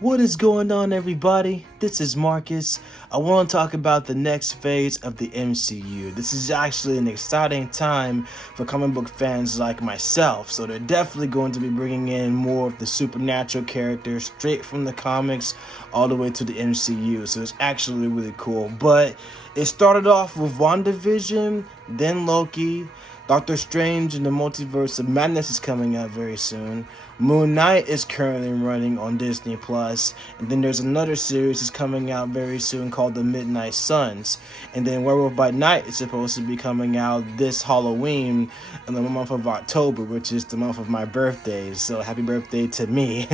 What is going on, everybody? This is Marcus. I want to talk about the next phase of the MCU. This is actually an exciting time for comic book fans like myself, so they're definitely going to be bringing in more of the supernatural characters straight from the comics all the way to the MCU, so it's actually really cool. But it started off with WandaVision, then Loki. Doctor Strange and the Multiverse of Madness is coming out very soon. Moon Knight is currently running on Disney Plus, and then there's another series that's coming out very soon called The Midnight Suns. And then Werewolf by Night is supposed to be coming out this Halloween in the month of October, which is the month of my birthday. So happy birthday to me.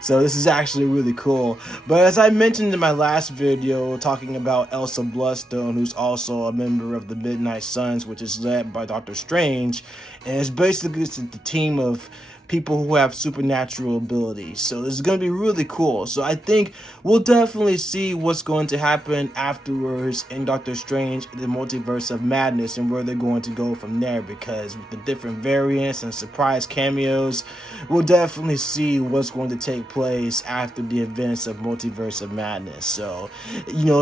So this is actually really cool. But as I mentioned in my last video talking about Elsa Bloodstone, who's also a member of the Midnight Suns, which is led by Doctor Strange, and it's basically the team of people who have supernatural abilities. So this is going to be really cool. So I think we'll definitely see what's going to happen afterwards in Doctor Strange, the Multiverse of Madness, and where they're going to go from there, because with the different variants and surprise cameos, we'll definitely see what's going to take place after the events of Multiverse of Madness. So,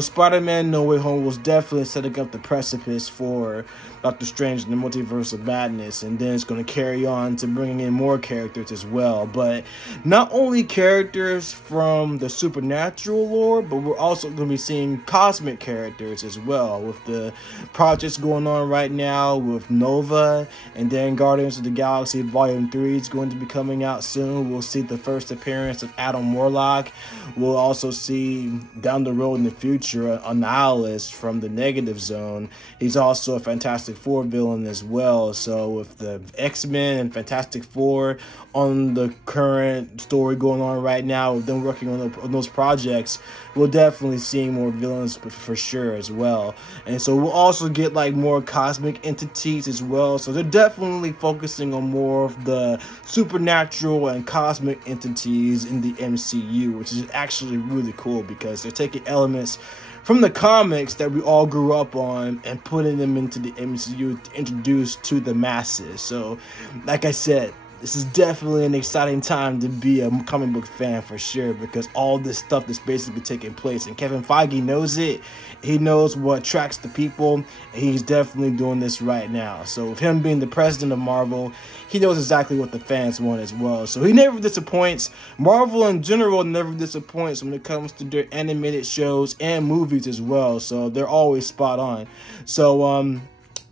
Spider-Man No Way Home was definitely setting up the precipice for Doctor Strange and the Multiverse of Madness, and then it's going to carry on to bringing in more characters as well. But not only characters from the supernatural lore, but we're also going to be seeing cosmic characters as well, with the projects going on right now with Nova, and then Guardians of the Galaxy Volume 3 is going to be coming out soon. We'll see the first appearance of Adam Warlock. We'll also see down the road in the future a Nihilist from the Negative Zone. He's also a Fantastic Four villain as well. So with the X-Men and Fantastic Four on the current story going on right now, with them working on those projects, we'll definitely see more villains for sure as well. And so we'll also get like more cosmic entities as well. So they're definitely focusing on more of the supernatural and cosmic entities in the MCU, which is actually really cool because they're taking elements from the comics that we all grew up on and putting them into the MCU to introduce to the masses. So, like I said, this is definitely an exciting time to be a comic book fan for sure, because all this stuff is basically taking place, and Kevin Feige knows it. He knows what attracts the people, and he's definitely doing this right now. So with him being the president of Marvel, he knows exactly what the fans want as well. So he never disappoints. Marvel in general never disappoints when it comes to their animated shows and movies as well. So they're always spot on. So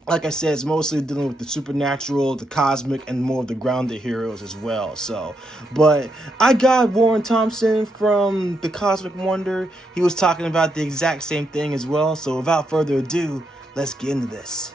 like I said, it's mostly dealing with the supernatural, the cosmic, and more of the grounded heroes as well. So, but I got Warren Thompson from The Cosmic Wonder. He was talking about the exact same thing as well. So without further ado, let's get into this.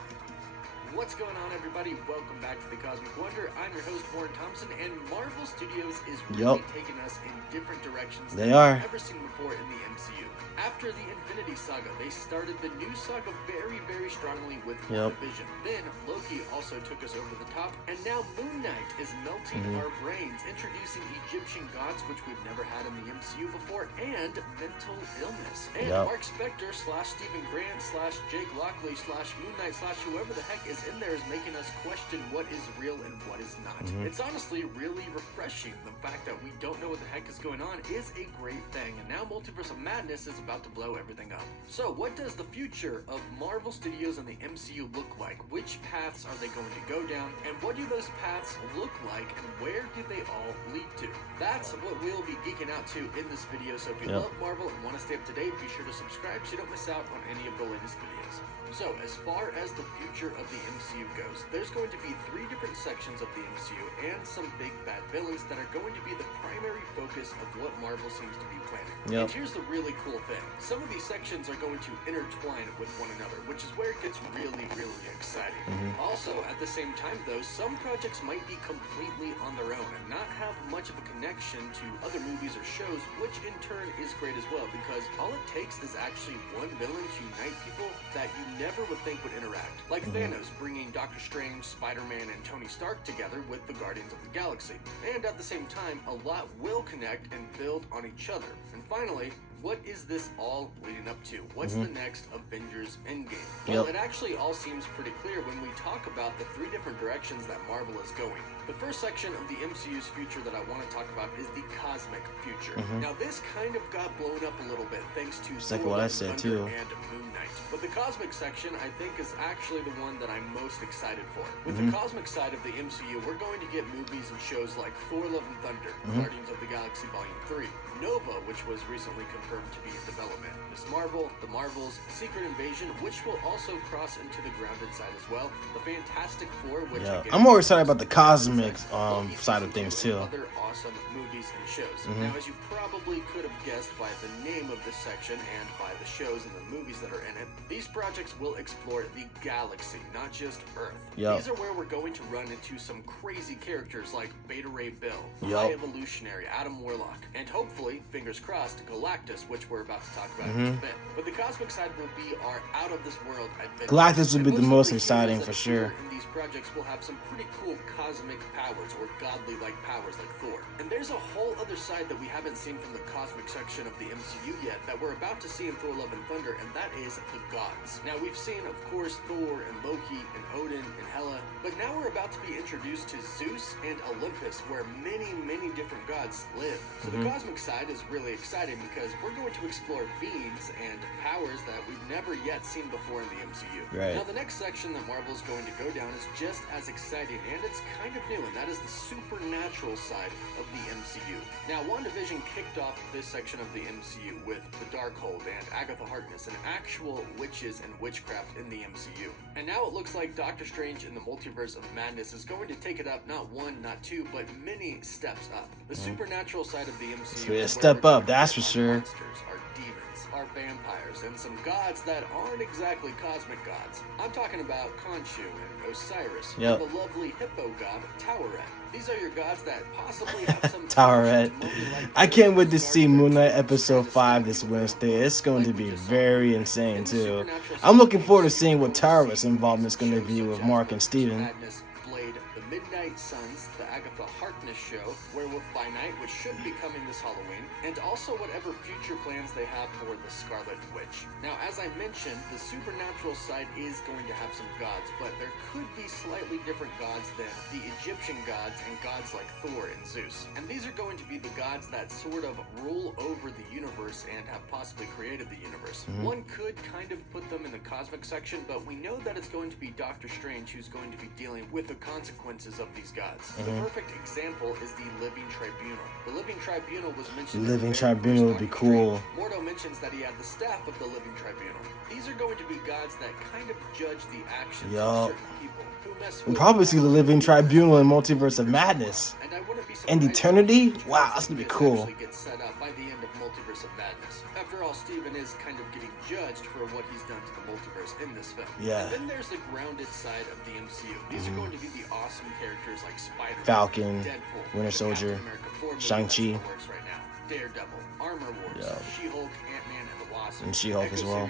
What's going on, everybody? Welcome back to The Cosmic Wonder. I'm your host, Warren Thompson, and Marvel Studios is really taking us in different directions than we've ever seen before in the MCU. After the Infinity Saga, they started the new saga very, very strongly with WandaVision. Then Loki also took us over the top, and now Moon Knight is melting our brains, introducing Egyptian gods, which we've never had in the MCU before, and mental illness. And Mark Spector / Stephen Grant / Jake Lockley / Moon Knight / whoever the heck is in there is making us question what is real and what is not. It's honestly really refreshing. The fact that we don't know what the heck is going on is a great thing, and now Multiverse of Madness is about to blow everything up. So what does the future of Marvel Studios and the MCU look like? Which paths are they going to go down, and what do those paths look like, and where do they all lead to? That's what we'll be geeking out to in this video. So if you love Marvel and want to stay up to date, be sure to subscribe so you don't miss out on any of the latest videos. So, as far as the future of the MCU goes, there's going to be 3 different sections of the MCU and some big bad villains that are going to be the primary focus of what Marvel seems to be planning. And here's the really cool thing. Some of these sections are going to intertwine with one another, which is where it gets really, really exciting. Also, at the same time though, some projects might be completely on their own and not have much of a connection to other movies or shows, which in turn is great as well, because all it takes is actually one villain to unite people that you never would think would interact. Like Thanos bringing Doctor Strange, Spider-Man, and Tony Stark together with the Guardians of the Galaxy. And at the same time, a lot will connect and build on each other. And finally, what is this all leading up to? What's the next Avengers Endgame? Well, it actually all seems pretty clear when we talk about the 3 different directions that Marvel is going. The first section of the MCU's future that I want to talk about is the cosmic future. Now, this kind of got blown up a little bit thanks to like what I said too. And Moon Knight. But the cosmic section, I think, is actually the one that I'm most excited for. With the cosmic side of the MCU, we're going to get movies and shows like Thor: Love and Thunder, Guardians of the Galaxy Volume 3, Nova, which was recently confirmed to be in development, Ms. Marvel, The Marvels, Secret Invasion, which will also cross into the grounded side as well, the Fantastic Four, which I'm more excited about the cosmic side of things too. Other awesome movies and shows. Now, as you probably could have guessed by the name of this section and by the shows and the movies that are in it, these projects will explore the galaxy, not just Earth. These are where we're going to run into some crazy characters like Beta Ray Bill, High Evolutionary, Adam Warlock, and hopefully, fingers crossed, Galactus, which we're about to talk about in just a bit. But the cosmic side will be our out-of-this-world adventure. Galactus would be the most exciting for sure. In these projects, we'll have some pretty cool cosmic powers or godly-like powers like Thor. And there's a whole other side that we haven't seen from the cosmic section of the MCU yet that we're about to see in Thor: Love and Thunder, and that is the gods. Now, we've seen, of course, Thor and Loki and Odin and Hela, but now we're about to be introduced to Zeus and Olympus, where many, many different gods live. So the cosmic side is really exciting because we're going to explore beings and powers that we've never yet seen before in the MCU. Now, the next section that Marvel is going to go down is just as exciting, and it's kind of new, and that is the supernatural side of the MCU. Now, WandaVision kicked off this section of the MCU with the Darkhold and Agatha Harkness, and actual witches and witchcraft in the MCU. And now it looks like Doctor Strange in the Multiverse of Madness is going to take it up not 1, not 2, but many steps up. The supernatural side of the MCU is step up, that's for sure. Monsters, our demons, our vampires, and some gods that aren't exactly cosmic gods. I'm talking about Khonshu and Osiris, and the lovely hippo god Taweret. These are your gods that possibly have some Taweret. I can't wait to see Moon Knight episode 5 this Wednesday. It's going to be very insane too. I'm looking forward to seeing what Taweret's involvement is going to be with Mark and Steven. Midnight Suns, the Agatha Harkness show, Werewolf by Night, which should be coming this Halloween, and also whatever future plans they have for the Scarlet Witch. Now, as I mentioned, the supernatural side is going to have some gods, but there could be slightly different gods than the Egyptian gods and gods like Thor and Zeus. And these are going to be the gods that sort of rule over the universe and have possibly created the universe. One could kind of put them in the cosmic section, but we know that it's going to be Doctor Strange who's going to be dealing with the consequences of these gods. The perfect example is the Living Tribunal. The Living Tribunal was mentioned. The Living Tribunal would be cool. Mordo mentions that he had the staff of the Living Tribunal. These are going to be gods that kind of judge the actions of certain people who mess with. We'll probably see the Living Tribunal in Multiverse of Madness. And Eternity? Wow, that's gonna be cool. Get set up by the end of Multiverse of Madness. After all, Steven is kind of getting judged for what he's done to the multiverse in this film. And then there's the grounded side of the MCU. These are going to be the awesome characters like Spider-Man, Falcon, Deadpool, Winter Soldier, Shang-Chi, Daredevil, Armor Wars, She-Hulk, Ant-Man and the Wasp, and She-Hulk as well.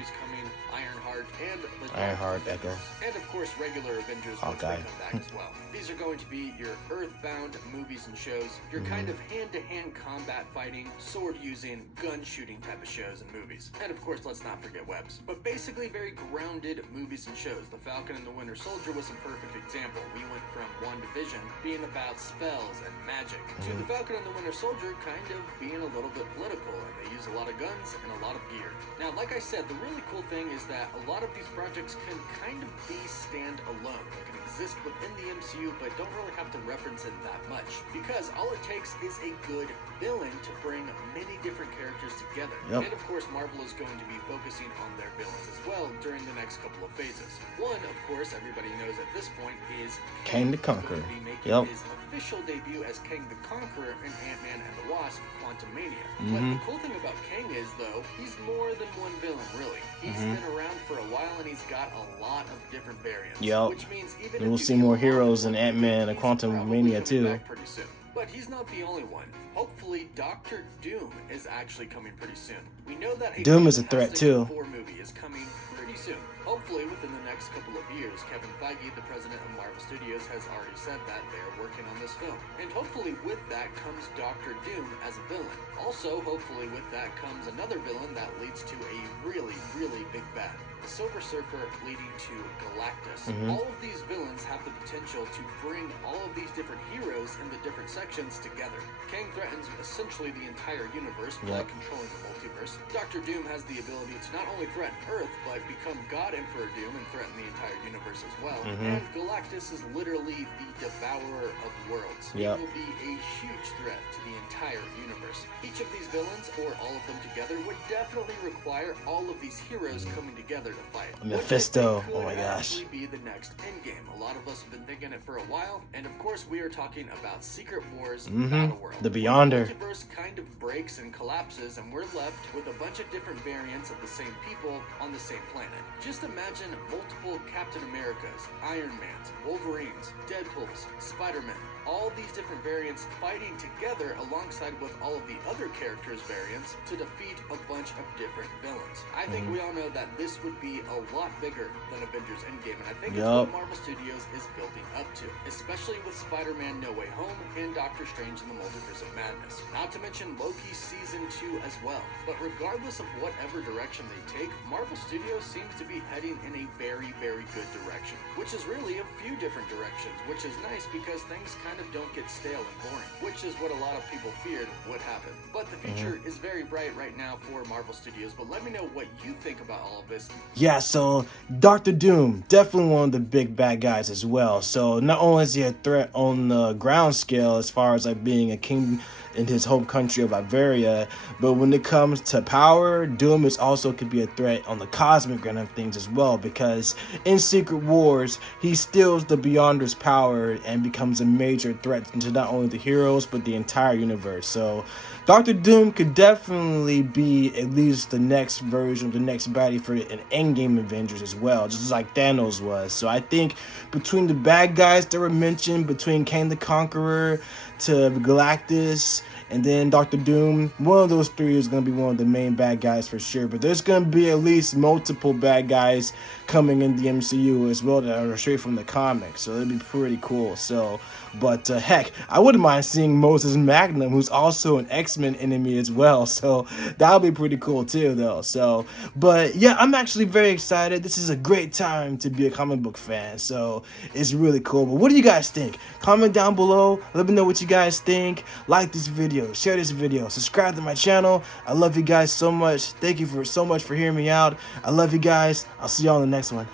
Ironheart, and Ironheart, Echo. And of course, regular Avengers once they come back as well. These are going to be your Earthbound movies and shows, your kind of hand-to-hand combat fighting, sword-using, gun-shooting type of shows and movies. And of course, let's not forget webs. But basically very grounded movies and shows. The Falcon and the Winter Soldier was a perfect example. We went from WandaVision being about spells and magic to the Falcon and the Winter Soldier kind of being a little bit political, and they use a lot of guns and a lot of gear. Now, like I said, the really cool thing is that a lot of these projects can kind of be stand-alone. They can exist within the MCU, but don't really have to reference it that much, because all it takes is a good villain to bring many different characters together. And of course, Marvel is going to be focusing on their villains as well during the next couple of phases. One, of course, everybody knows at this point is Kang the Conqueror. Be making his official debut as Kang the Conqueror in Ant-Man and the Wasp: Quantumania. But the cool thing about Kang is, though, he's more than one villain, really. He's been around for a while, and he's got a lot of different variants. Which means even we'll see more heroes in Ant-Man and Quantumania too. Pretty soon. But he's not the only one. Hopefully, Dr. Doom is actually coming pretty soon. We know that a Doom is a threat too. Fantastic Four movie is coming pretty soon. Hopefully, within the next couple of years. Kevin Feige, the president of Marvel Studios, has already said that they are working on this film. And hopefully with that comes Dr. Doom as a villain. Also, hopefully with that comes another villain that leads to a really, really big bad. The Silver Surfer leading to Galactus. All of these villains have the potential to bring all of these different heroes in the different sections together. Kang threatens essentially the entire universe by controlling the multiverse. Dr. Doom has the ability to not only threaten Earth, but become God Emperor Doom and threaten the entire universe as well. And Galactus is literally the devourer of worlds. He will be a huge threat to the entire universe. Each of these villains, or all of them together, would definitely require all of these heroes coming together to fight. Mephisto, oh my gosh. Be the next Endgame. A lot of us have been thinking it for a while, and of course we are talking about Secret Wars Battleworld. The Beyonder. The multiverse kind of breaks and collapses, and we're left with a bunch of different variants of the same people on the same planet. Just imagine multiple Captain Americas, Iron Mans, Wolverines, Deadpools, Spider-Man, all these different variants fighting together alongside with all of the other characters' variants to defeat a bunch of different villains. I think we all know that this would be a lot bigger than Avengers Endgame, and I think it's what Marvel Studios is building up to, especially with Spider-Man No Way Home and Doctor Strange in the Multiverse of Madness. Not to mention Loki Season 2 as well. But regardless of whatever direction they take, Marvel Studios seems to be heading in a very, very good direction, which is really a few different directions, which is nice because things kind of don't get stale and boring, which is what a lot of people feared would happen. But the future is very bright right now for Marvel Studios, but let me know what you think about all of this. Yeah, so Dr. Doom, definitely one of the big bad guys as well. So not only is he a threat on the ground scale as far as like being a king in his home country of Bavaria, but when it comes to power, Doom is also could be a threat on the cosmic ground of things as well, because in Secret Wars he steals the Beyonder's power and becomes a major threat to not only the heroes but the entire universe. So Dr. Doom could definitely be at least the next version, the next baddie for an Endgame Avengers as well, just like Thanos was. So I think between the bad guys that were mentioned, between Kang the Conqueror to Galactus and then Dr. Doom, one of those three is going to be one of the main bad guys for sure. But there's going to be at least multiple bad guys coming in the MCU as well that are straight from the comics. So it'd be pretty cool. So, but heck, I wouldn't mind seeing Moses Magnum, who's also an X-Men enemy as well. So that'll be pretty cool too, though. So, but yeah, I'm actually very excited. This is a great time to be a comic book fan. So it's really cool. But what do you guys think? Comment down below. Let me know what you guys think. Like this video, share this video, subscribe to my channel. I love you guys so much. Thank you so much for hearing me out. I love you guys. I'll see y'all in the next one.